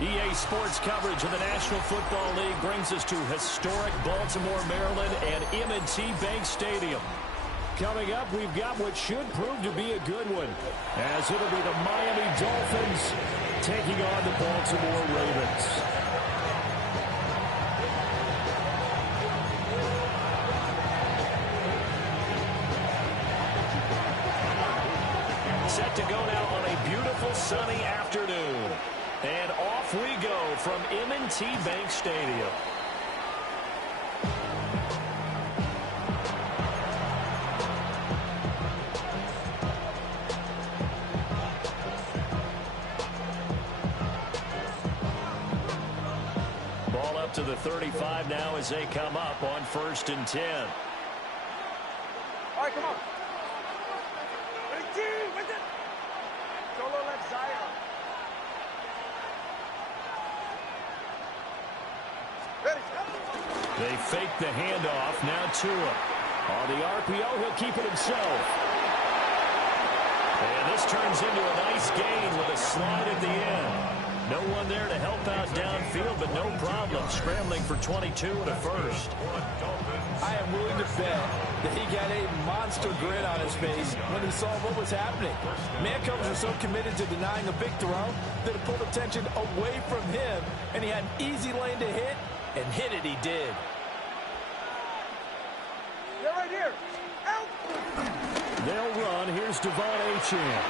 EA Sports coverage of the National Football League brings us to historic Baltimore, Maryland, and M&T Bank Stadium. Coming up, we've got what should prove to be a good one, as it'll be the Miami Dolphins taking on the Baltimore Ravens. Set to go now on a beautiful sunny afternoon. And off we go from M&T Bank Stadium. Ball up to the 35 now as they come up on 1st and 10. All right, come on. Solo left side. They fake the handoff. Now Tua. On the RPO, he'll keep it himself. And this turns into a nice gain with a slide at the end. No one there to help out downfield, but no problem. Scrambling for 22 and a first. I am willing to bet that he got a monster grin on his face when he saw what was happening. Man coverage was so committed to denying a big throw that it pulled attention away from him, and he had an easy lane to hit, and hit it he did. They're right here. Out. They'll run. Here's Devon Achane.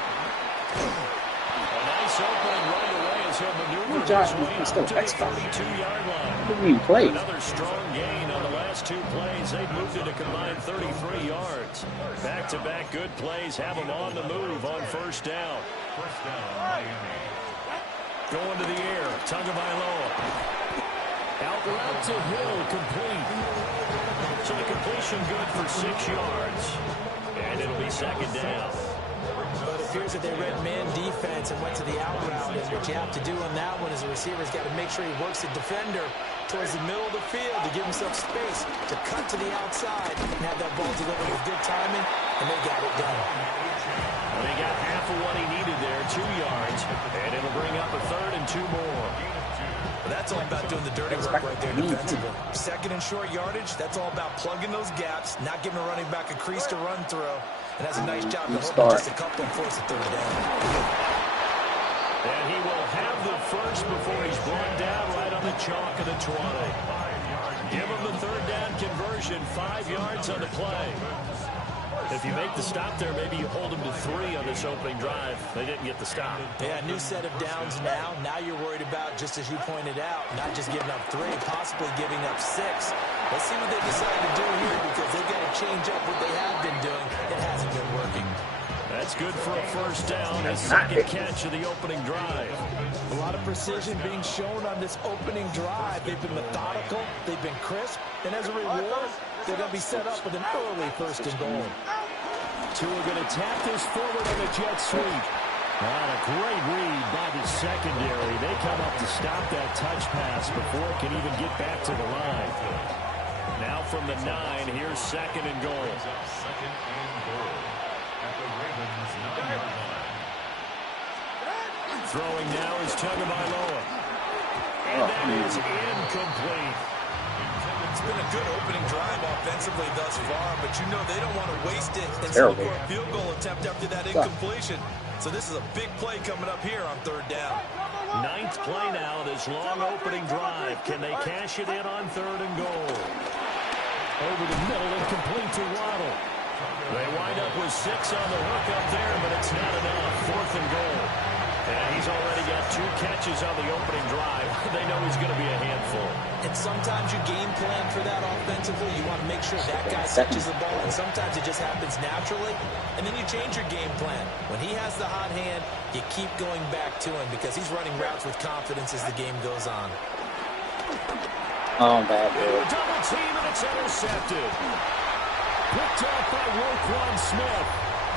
A nice opening right away as he'll maneuver his way up to the 32-yard line. Another strong gain on the last 2 plays. They've moved it a combined 33 yards. Back-to-back good plays have them on the move on 1st down. Going to the air. Tagovailoa. Out route to Hill, complete. So the completion good for 6 yards. And it'll be 2nd down. But it appears that they read man defense and went to the out route. And what you have to do on that one is the receiver's got to make sure he works the defender towards the middle of the field to give himself space to cut to the outside and have that ball delivered with good timing, and they got it done. Well, they got half of what he needed there, 2 yards, and it'll bring up a 3rd and 2 more. That's all about doing the dirty work right there defensively. 2nd and short yardage, that's all about plugging those gaps, not giving a running back a crease to run through. And that's a nice job to hold just a couple and force a 3rd down. And he will have the first before he's brought down right on the chalk of the 20. Give him the 3rd down conversion, 5 yards on the play. If you make the stop there, maybe you hold them to 3 on this opening drive. They didn't get the stop. Yeah, new set of downs now. Now you're worried about, just as you pointed out, not just giving up 3, possibly giving up 6. Let's see what they decide to do here, because they've got to change up what they have been doing. It hasn't been working. That's good for a 1st down, a 2nd catch of the opening drive. A lot of precision being shown on this opening drive. They've been methodical, they've been crisp, and as a reward, they're going to be set up with an early 1st and goal. Tua going to tap this forward on a jet sweep. And a great read by the secondary. They come up to stop that touch pass before it can even get back to the line. Now from the 9, here's 2nd and goal. Throwing now is Tagovailoa. And that is incomplete. It's been a good opening drive offensively thus far, but you know they don't want to waste it and score a field goal attempt after that incompletion. So this is a big play coming up here on 3rd down. 9th play now, this long opening drive. Can they cash it in on 3rd and goal? Over the middle and complete to Waddle. They wind up with 6 on the hook up there, but it's not enough. 4th and goal. And he's already got 2 catches on the opening drive. They know he's going to be a handful. And sometimes you game plan for that offensively. You want to make sure that guy catches the ball, and sometimes it just happens naturally. And then you change your game plan. When he has the hot hand, you keep going back to him because he's running routes with confidence as the game goes on. Oh, bad. Double team, and it's intercepted. Picked up by Roquan Smith.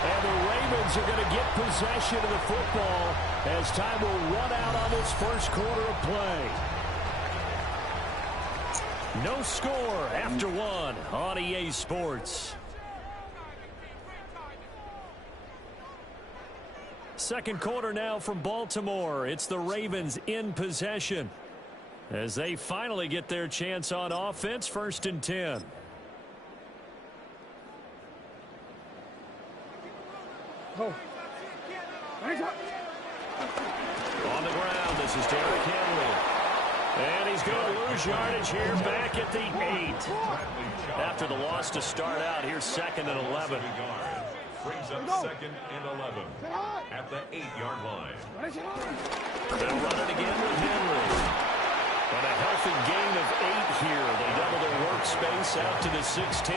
And the Ravens are going to get possession of the football as time will run out on this 1st quarter of play. No score after 1 on EA Sports. Second quarter now from Baltimore. It's the Ravens in possession as they finally get their chance on offense. 1st and 10. Oh. On the ground, this is Derrick Henry. And he's going to lose yardage here back at the 8. After the loss to start out, here's 2nd and 11. Brings up 2nd and 11 at the 8-yard line. They'll run it again with Henry. And a healthy gain of 8 here. They double their workspace out to the 16.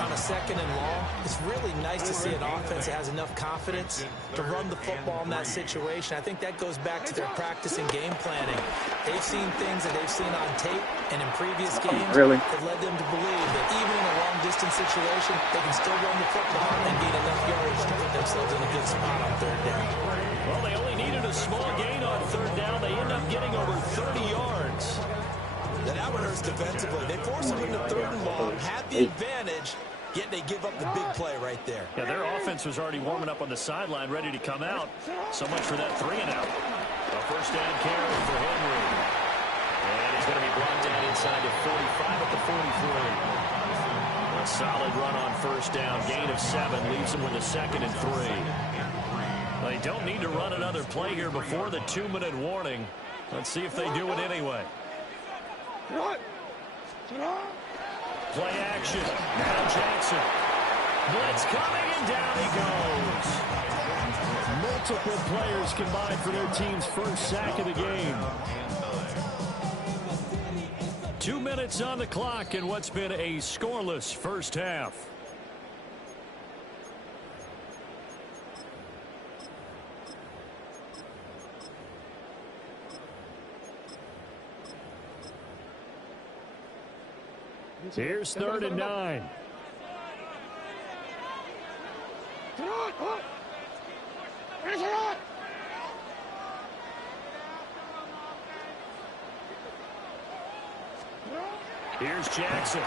On a 2nd and long, it's really nice to see an offense that has enough confidence to run the football in that situation. I think that goes back to their practice and game planning. They've seen things that they've seen on tape and in previous games that led them to believe that even in a long-distance situation, they can still run the football and gain enough yardage to put themselves in a good spot on 3rd down. Well, they only needed a small gain on 3rd down. They end up getting over 30 yards. Now that one hurts defensively. They force them into 3rd and long, had the advantage, yet they give up the big play right there. Yeah, their offense was already warming up on the sideline, ready to come out. So much for that 3 and out. A 1st down carry for Henry. And he's going to be brought down inside to 45 at the 43. A solid run on 1st down. Gain of 7 leaves them with a 2nd and 3. They don't need to run another play here before the 2-minute warning. Let's see if they do it anyway. Play action. Now Jackson. Blitz coming, and down he goes. Multiple players combined for their team's 1st sack of the game. 2 minutes on the clock in what's been a scoreless 1st half. Here's 3rd and 9. Here's Jackson.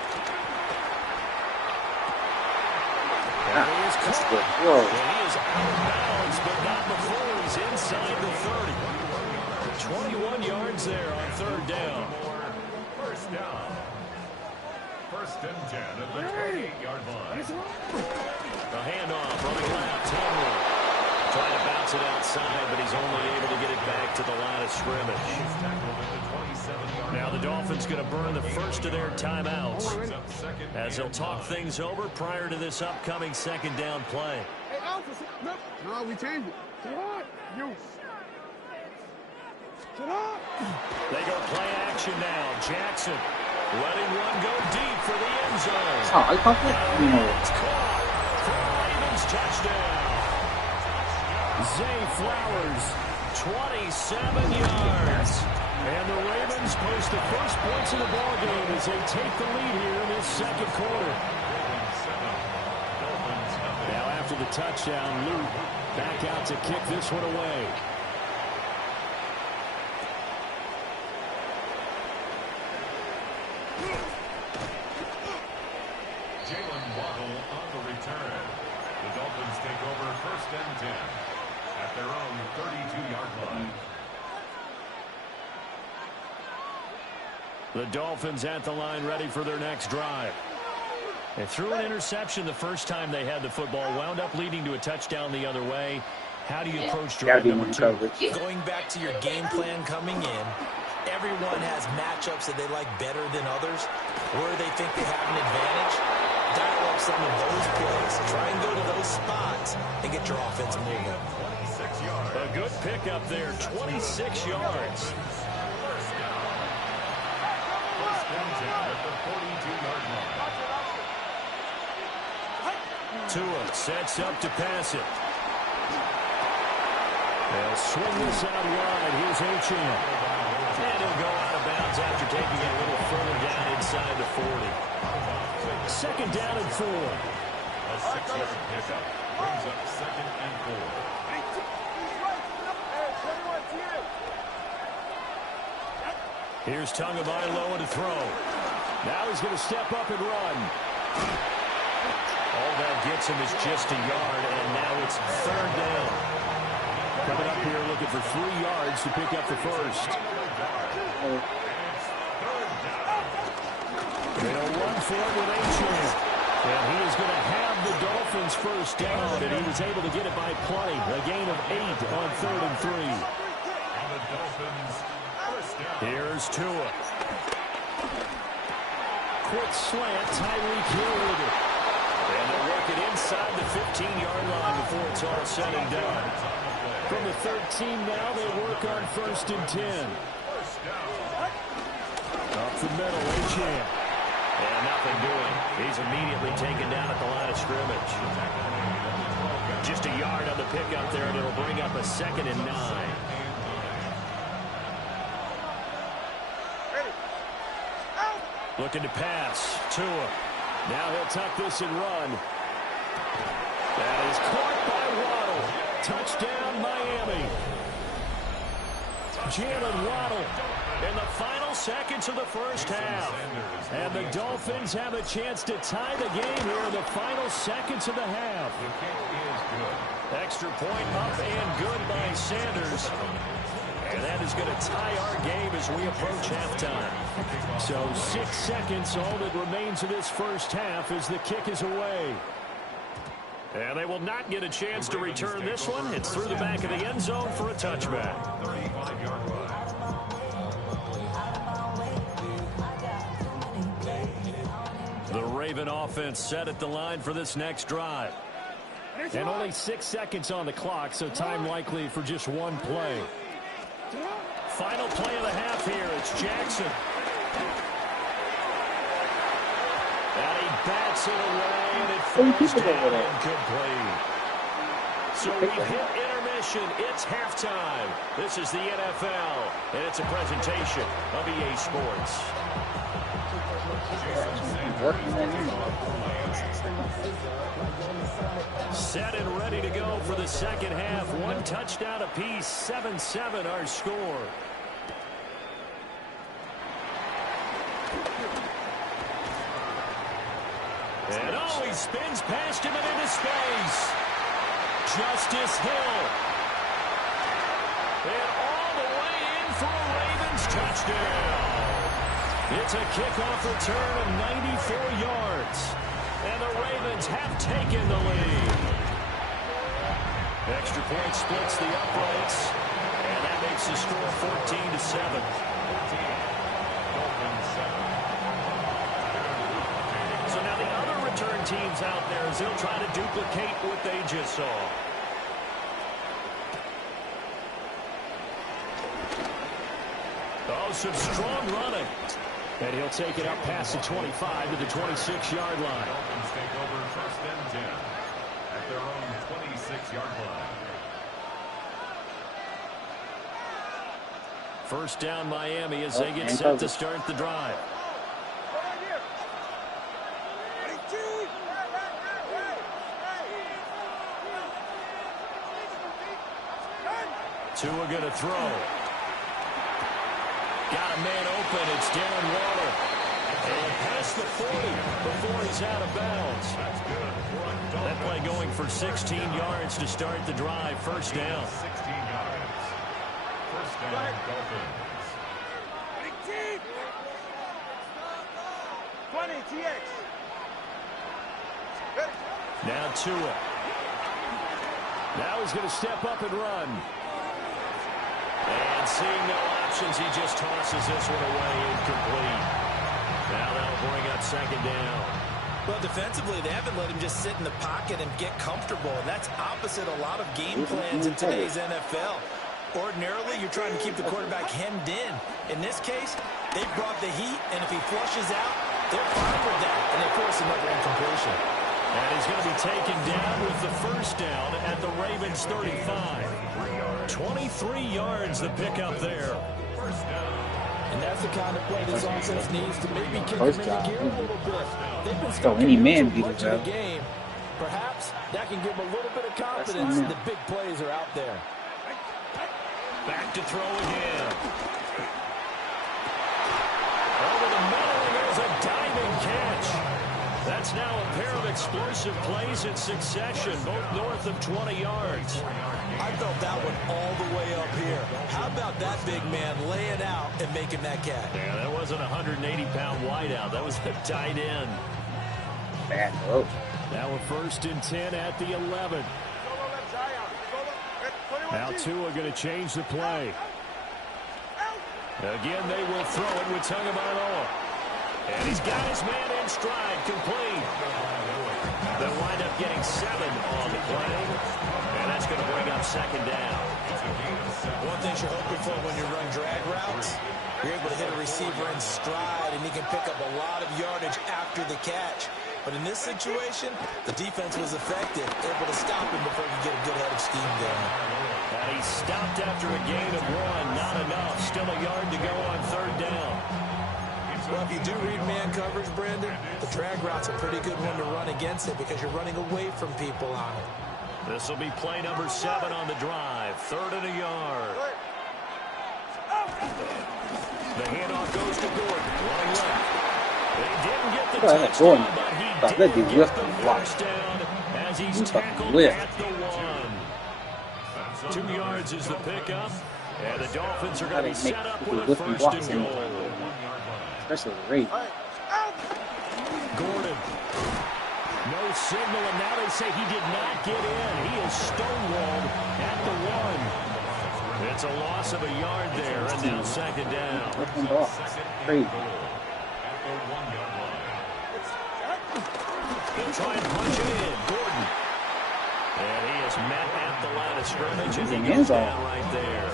And he is caught. And he is out of bounds, but not before he's inside the 30. 21 yards there on 3rd down. 1st down. 1st and 10 at the 28-yard line. The handoff running left. Henry trying to bounce it outside, but he's only able to get it back to the line of scrimmage. Now the Dolphins going to burn the 1st of their timeouts as they'll talk things over prior to this upcoming 2nd down play. No, we changed it. They go play action now. Jackson letting one go deep for the end zone. It's caught for a Ravens touchdown. Zay Flowers, 27 yards. And the Ravens post the first points of the ballgame as they take the lead here in this 2nd quarter. Now after the touchdown, Luke back out to kick this one away. The Dolphins take over 1st and 10 at their own 32-yard line. The Dolphins at the line ready for their next drive. They threw an interception the first time they had the football, wound up leading to a touchdown the other way. How do you approach drive number 2? Going back to your game plan coming in, everyone has matchups that they like better than others, where they think they have an advantage. Dial up some of those plays. Try and go to those spots and get your offense moving. A good pickup there, 26 yards. Tua sets up to pass it. They'll swing this out wide. Here's Achane. And he'll go out of bounds after taking it a little further down inside the 40. 2nd down and 4. A 6-yard pickup brings up 2nd and 4. Here's Tagovailoa to throw. Now he's going to step up and run. All that gets him is just a yard, and now it's third down. Coming up here looking for 3 yards to pick up the first. They'll run for it with H.M. And he is going to have the Dolphins first down, and he was able to get it by plenty. A gain of 8 on 3rd and 3. Here's Tua. Quick slant, Tyreek Hill with it. And they'll work it inside the 15-yard line before it's all said and done. From the 13 now, they work on 1st and 10. Up the middle, H.M. And nothing doing. He's immediately taken down at the line of scrimmage. Just a yard on the pickup there, and it'll bring up a 2nd and 9. Looking to pass. Tua. Now he'll tuck this and run. That is caught by Waddle. Touchdown, Miami. Jalen Waddle in the final seconds of the first half. And the Dolphins have a chance to tie the game here in the final seconds of the half. Extra point up and good by Sanders. And that is going to tie our game as we approach halftime. So 6 seconds, all that remains of this first half as the kick is away. And they will not get a chance to return this one. It's through the back of the end zone for a touchback. 35-yard line. The Raven offense set at the line for this next drive. And only 6 seconds on the clock, so time likely for just one play. Final play of the half here. It's Jackson. And he bats it away, and it falls down incomplete. So we've hit intermission. It's halftime. This is the NFL, and it's a presentation of EA Sports. Set and ready to go for the second half. 1 touchdown apiece. 7-7 our score. And he spins past him and into space. Justice Hill. And all the way in for a Ravens touchdown. It's a kickoff return of 94 yards. And the Ravens have taken the lead. Extra point splits the uprights. And that makes the score 14-7. So now the other return teams out there as they'll try to duplicate what they just saw. Oh, some strong running. And he'll take it up past the 25 to the 26-yard line. Dolphins take over 1st and 10 at their own 26-yard line. First down Miami as they get set to start the drive. Tua going to throw. Got a man open. It's Darren Waller. And past the 40 before he's out of bounds. That play going for 16 yards to start the drive. First down. 16 yards. First down, Dolphins. 20, TX. Now Tua. Now he's going to step up and run. And seeing no options, he just tosses this one away incomplete. Now that'll bring up second down. Well, defensively, they haven't let him just sit in the pocket and get comfortable, and that's opposite a lot of game plans in today's NFL. Ordinarily, you're trying to keep the quarterback hemmed in. In this case, they brought the heat, and if he flushes out, they're fine with that, and they force another incompletion. And he's going to be taken down with the first down at the Ravens 35. 23 yards the pickup there. And that's the kind of play this offense needs to maybe kick them into gear a little bit. They've been stuck in much of the game. Perhaps that can give them a little bit of confidence that big plays are out there. Back to throw again. Over the middle, and there's a diving catch. That's now a pair of explosive plays in succession, both north of 20 yards. I felt that one all the way up here. How about that big man laying out and making that catch? Yeah, that wasn't a 180-pound wideout. That was a tight end. Bad throw. Now a 1st and 10 at the 11. Now Tua going to change the play. Again, they will throw it with Tagovailoa. And he's got his man in stride, complete. They'll wind up getting 7 on the play. And that's going to bring up 2nd down. One thing you're hoping for when you run drag routes, you're able to hit a receiver in stride, and he can pick up a lot of yardage after the catch. But in this situation, the defense was effective, able to stop him before he could get a good head of steam going. And he stopped after a gain of 1. Not enough. Still a yard to go on 3rd down. Well, if you do read man coverage, Brandon, the drag route's a pretty good one to run against it because you're running away from people on it. This will be play number 7 on the drive. 3rd and a yard. The handoff goes to Gordon. Running left. They didn't get the touchdown, but he did get the first down as he's tackled at the 1. 2 yards is the pickup, and the Dolphins are going to be set up with a 1st and goal. Especially the rate. Gordon. No signal, and now they say he did not get in. He is stonewalled at the 1. It's a loss of a yard there, and now 2nd down. Crazy. They'll try and punch it in. Gordon. And he is met at the line of scrimmage, and he goes down right there.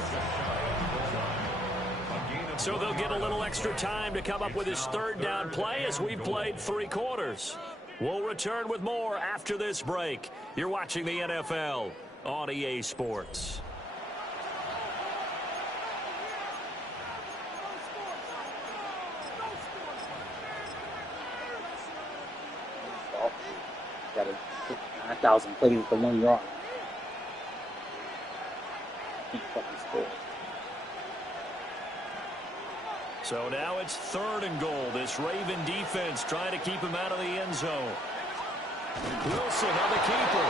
So they'll get a little extra time to come up with his 3rd down play as we've played 3 quarters. We'll return with more after this break. You're watching the NFL on EA Sports. Got to put 9,000 plays for 1 yard. So now it's 3rd and goal. This Raven defense trying to keep him out of the end zone. Wilson on the keeper.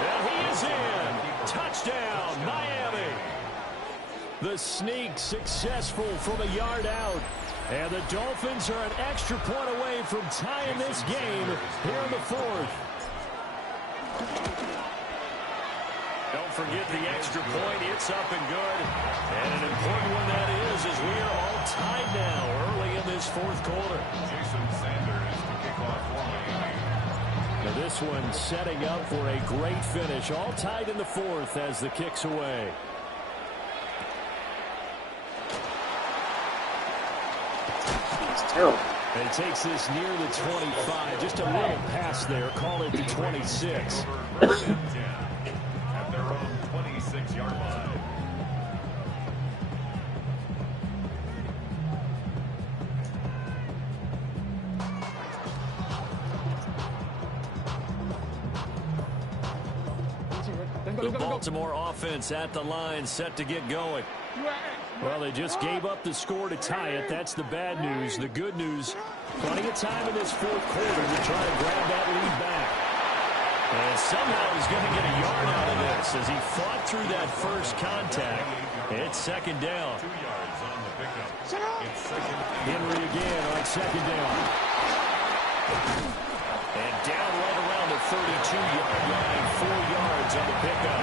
And he is in. Touchdown, Miami. The sneak successful from a yard out. And the Dolphins are an extra point away from tying this game here in the 4th. Don't forget the extra point. It's up and good. And an important one that is, as we are all tied now early in this 4th quarter. Jason Sanders to kick off for Miami. Now this one setting up for a great finish. All tied in the 4th as the kick's away. It's terrible. And takes this near the 25. Just a little pass there. Call it the 26. At their own 26-yard line. The Baltimore offense at the line, set to get going. Well, they just gave up the score to tie it. That's the bad news. The good news, plenty of time in this 4th quarter to try and grab that lead back. And somehow he's going to get a yard out of this as he fought through that first contact. It's 2nd down. 2 yards on the pickup. It's 2nd. Henry again on 2nd down. And down right around the 32-yard line, 4 yards on the pickup.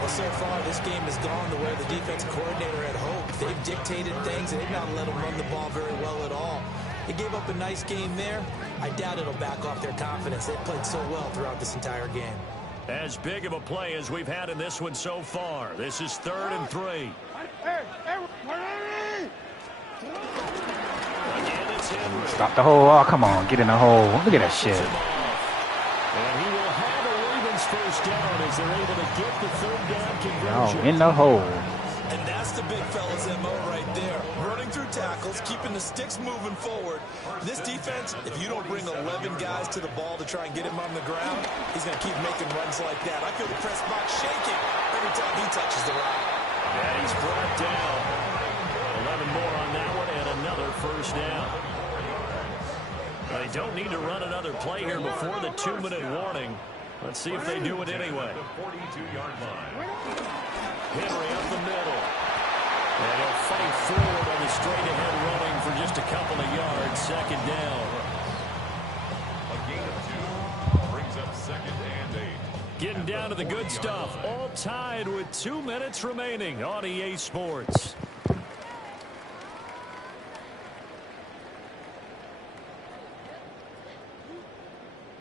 Well, so far, this game has gone the way the defensive coordinator had hoped. They've dictated things, and they've not let them run the ball very well at all. They gave up a nice game there. I doubt it'll back off their confidence. They've played so well throughout this entire game. As big of a play as we've had in this one so far. This is 3rd and 3. Again, it's Henry. Stop the hole. Oh, come on. Get in the hole. Look at that shit. And he will have a Ravens 1st down as they're able to get the 3rd down conversion. Oh, in the hole. And that's the big fella's MO right there. Running through tackles, keeping the sticks moving forward. This defense, if you don't bring 11 guys to the ball to try and get him on the ground, he's going to keep making runs like that. I feel the press box shaking every time he touches the rock. And he's brought down. 11 more on that one and another 1st down. They don't need to run another play here before the 2-minute warning. Let's see if they do it anyway. The 42-yard line. Henry up the middle. And he'll fight forward on the straight-ahead running for just a couple of yards. Second down. A gain of 2 brings up 2nd and 8. Getting down to the good stuff. All tied with 2 minutes remaining on EA Sports.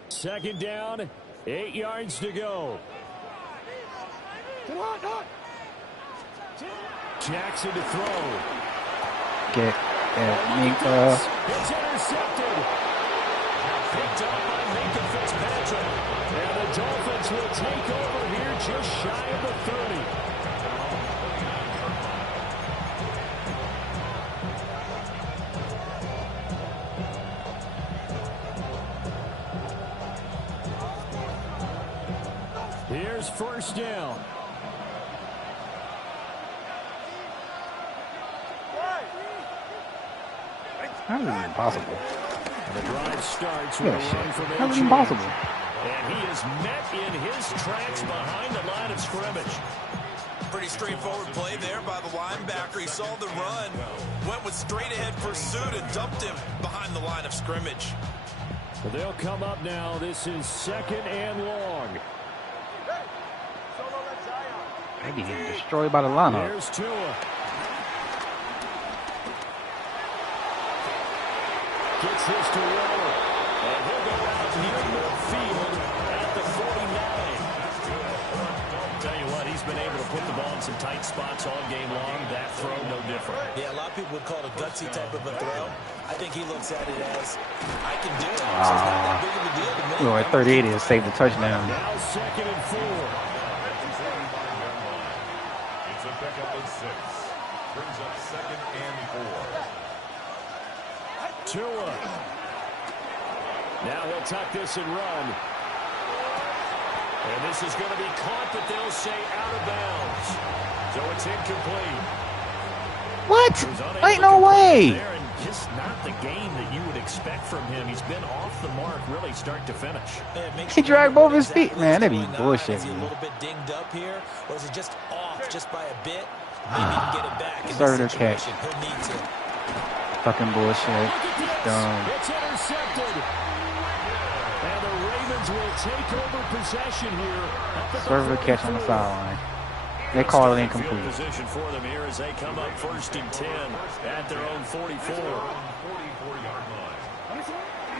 Second down, 8 yards to go. Jackson to throw. Get Minka. It's intercepted. Picked up by Minka Fitzpatrick. And the Dolphins will take over here just shy of the 30. Here's first down. How is it impossible? The drive starts with a run from How is it impossible? And he is met in his tracks behind the line of scrimmage. Pretty straightforward play there by the linebacker. He saw the run, went with straight-ahead pursuit, and dumped him behind the line of scrimmage. But they'll come up now. This is 2nd and long. Maybe getting destroyed by the lineup. Here's Tua. Gets this to Waller. And he'll go out near midfield at the 49. Tell you what, he's been able to put the ball in some tight spots all game long. That throw, no different. Yeah, a lot of people would call it a gutsy type of a throw. I think he looks at it as, I can do it. So it's not that big of a deal to me. We were at 38 and saved the touchdown. Now 2nd and 4. It's a pickup of 6. Brings up 2nd and 4. Tua. Now he'll tuck this and run. And this is going to be caught, but they'll say out of bounds. So it's incomplete. What? Ain't no way. There, and just not the game that you would expect from him. He's been off the mark really start to finish. He dragged both his feet, man. That'd be bullshit. Is he a little bit dinged up here, or is he just off just by a bit? Maybe he can get it back in Started this to catch. situation. He'll need to. Fucking bullshit. Dumb. It's intercepted. And the Ravens will take over possession here. Serve the catch on the sideline. They call it incomplete. Field position for them here as they come up 1st and 10 at their own 44. 44-yard line.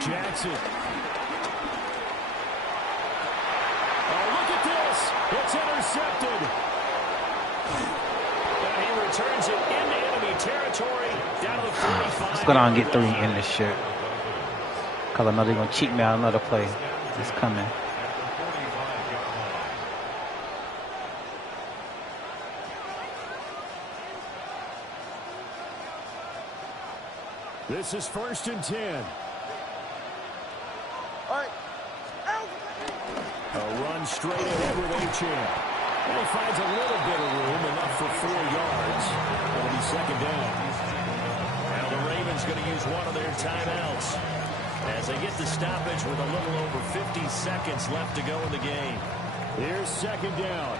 Jackson. Oh, look at this. It's intercepted. And he returns it into enemy territory down to the 45. Let's go down and get 3 in this shit. Cause I know they're gonna cheat me out another play. It's coming. This is 1st and 10. A run straight ahead with Achane. And he finds a little bit of room, enough for 4 yards. It'll be 2nd down. Now the Ravens going to use one of their timeouts as they get the stoppage with a little over 50 seconds left to go in the game. Here's 2nd down.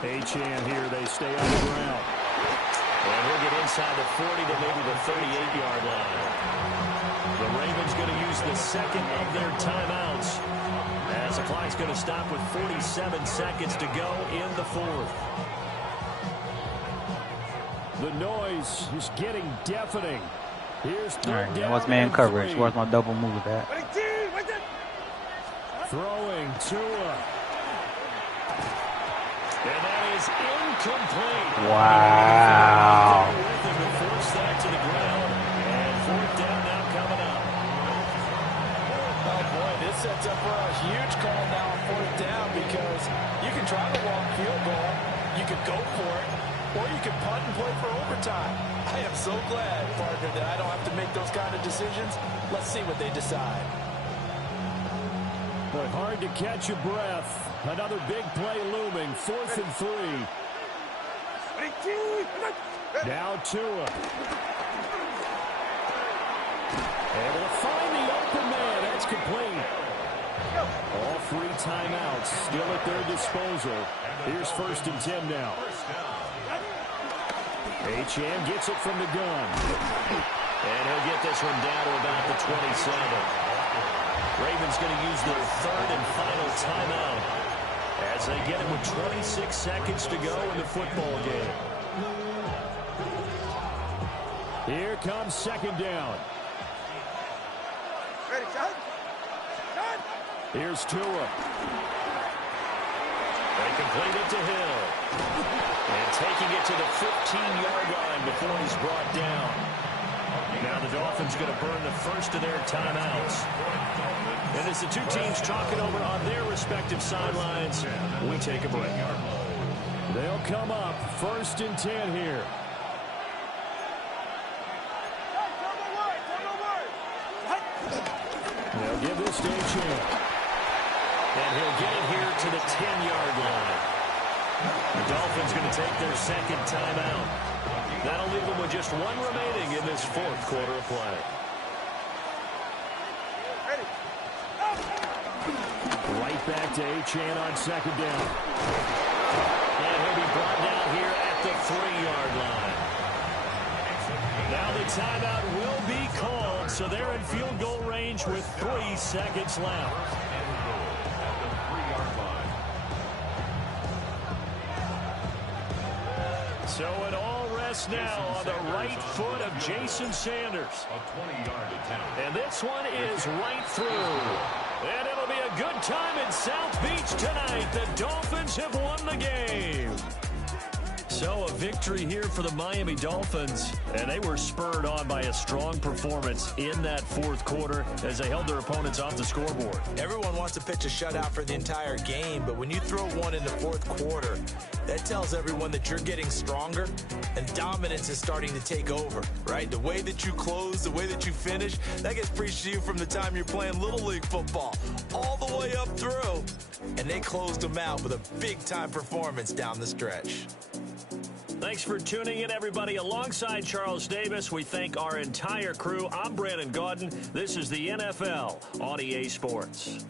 Achane here, they stay on the ground. And he'll get inside the 40 to maybe the 38-yard line. The Ravens going to use the 2nd of their timeouts as the clock's going to stop with 47 seconds to go in the 4th. The noise is getting deafening. Here's All right, now what's man coverage? Where's my double move at? Throwing Tua. And that is incomplete. Wow. Force that to the ground. And 4th down now coming up. Oh, boy, this sets up for a huge call now on 4th down because you can try the long field goal, you could go for it, or you can punt and play for overtime. I am so glad, partner, that I don't have to make those kind of decisions. Let's see what they decide. But hard to catch your breath. Another big play looming. 4th and 3. Now Tua. Able to find the open man. That's complete. All 3 timeouts still at their disposal. Here's 1st and 10 now. Achane gets it from the gun. And he'll get this one down to about the 27. Ravens going to use their 3rd and final timeout as they get it with 26 seconds to go in the football game. Here comes 2nd down. Ready, shot. Here's Tua. They complete it to Hill. And taking it to the 15-yard line before he's brought down. Now the Dolphins going to burn the first of their timeouts. And as the 2 teams talking over on their respective sidelines, we take a break. They'll come up 1st and 10 here. They'll give this to Achane. And he'll get it here to the 10-yard line. The Dolphins going to take their 2nd timeout. That'll leave them with just 1 remaining in this 4th quarter of play. Right back to Achane on 2nd down. And he'll be brought down here at the 3-yard line. Now the timeout will be called, so they're in field goal range with 3 seconds left. So it all rests now on the right foot of Jason Sanders. And this one is right through. And it'll be a good time in South Beach tonight. The Dolphins have won the game. So a victory here for the Miami Dolphins, and they were spurred on by a strong performance in that 4th quarter as they held their opponents off the scoreboard. Everyone wants to pitch a shutout for the entire game, but when you throw one in the 4th quarter, that tells everyone that you're getting stronger and dominance is starting to take over, right? The way that you close, the way that you finish, that gets preached to you from the time you're playing Little League football all the way up through. And they closed them out with a big-time performance down the stretch. Thanks for tuning in, everybody. Alongside Charles Davis, we thank our entire crew. I'm Brandon Gaudin. This is the NFL on EA Sports.